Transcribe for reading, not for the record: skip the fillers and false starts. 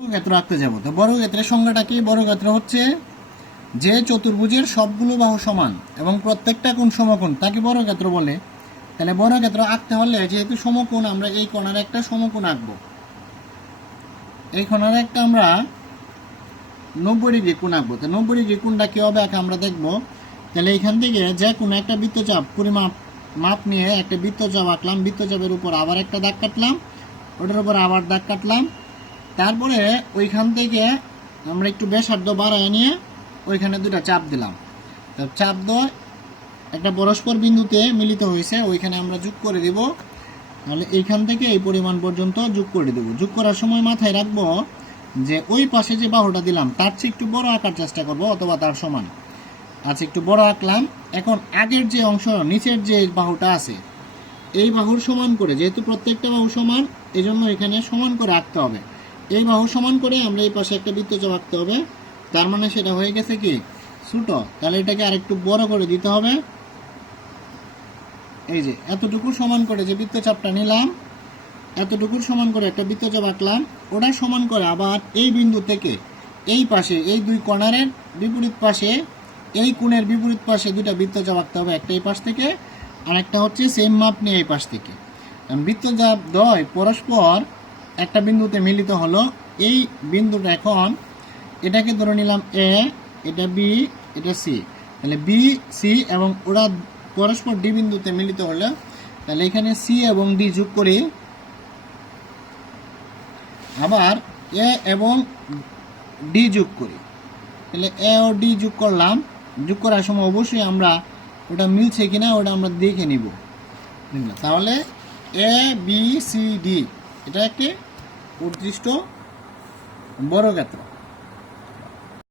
বর্গক্ষেত্র আঁকতে যাব। তো বর্গক্ষেত্রের সংজ্ঞাটা কি? বর্গক্ষেত্র হচ্ছে যে চতুর্ভুজের সবগুলো বাহু সমান এবং প্রত্যেকটা কোণ সমকোণ তাকে বর্গক্ষেত্র বলে। তাহলে বর্গক্ষেত্র আঁকতে হলে যেহেতু সমকোণ, আমরা এই কোণার একটা সমকোণ আঁকবো। এই কোণার একটা আমরা 90 ডিগ্রি কোণ আঁকবো। তো 90 ডিগ্রি কোণটা কীভাবে আঁকা আমরা দেখবো। তাহলে এইখান থেকে যে কোনো একটা বৃত্তচাপ পরিমাপ মাপ নিয়ে একটা বৃত্তচাপ আঁকলাম, বৃত্তচাপের উপর আবার একটা দাগ কাটলাম, ওটার উপর আবার দাগ কাটলাম, তারপরে ওইখান থেকে আমরা একটু ব্যাসার্ধ বাড়ায় নিয়ে ওইখানে দুটা চাপ দিলাম। চাপ দিয়ে একটা পরস্পর বিন্দুতে মিলিত হয়েছে, ওইখানে আমরা যোগ করে দিব। তাহলে এইখান থেকে এই পরিমাণ পর্যন্ত যোগ করে দেব। যোগ করার সময় মাথায় রাখবো যে ওই পাশে যে বাহুটা দিলাম তার চেয়ে একটু বড় আঁকার চেষ্টা করব, অথবা তার সমান। আচ্ছা, একটু বড় আঁকলাম। এখন আগের যে অংশ, নিচের যে বাহুটা আছে, এই বাহুর সমান করে, যেহেতু প্রত্যেকটা বাহু সমান, এই জন্য এখানে সমান করে আঁকতে হবে। এই বাহু সমান করে আমরা এই পাশে একটা বৃত্তচাপ আঁকতে হবে। তার মানে সেটা হয়ে গেছে কি ছোট, তাহলে এটাকে আরেকটু বড় করে দিতে হবে। এই যে এতটুকু সমান করে যে বৃত্তচাপটা নিলাম, এতটুকুর সমান করে একটা বৃত্তচাপ আঁকলাম, ওটা সমান করে আবার এই বিন্দু থেকে এই পাশে, এই দুই কর্নারের বিপরীত পাশে, এই কোণের বিপরীত পাশে দুইটা বৃত্তচাপ আঁকতে হবে। একটা এই পাশ থেকে আর একটা হচ্ছে সেম মাপ নিয়ে এই পাশ থেকে। বৃত্তচাপ দ্বয় পরস্পর একটা বিন্দুতে মিলিত হলো। এই বিন্দুটা এখন এটাকে ধরে নিলাম এ, এটা বি, এটা সি। তাহলে বি, সি এবং ওরা পরস্পর ডি বিন্দুতে মিলিত হলো। তাহলে এখানে সি এবং ডি যোগ করি, আবার এ এবং ডি যোগ করি। তাহলে এ ও ডি যোগ করলাম। যোগ করার সময় অবশ্যই আমরা ওটা মিলছে কিনা ওটা আমরা দেখে নিব। তাহলে এ বি সি ডি এটা একটি উৎকৃষ্ট বর্গক্ষেত্র।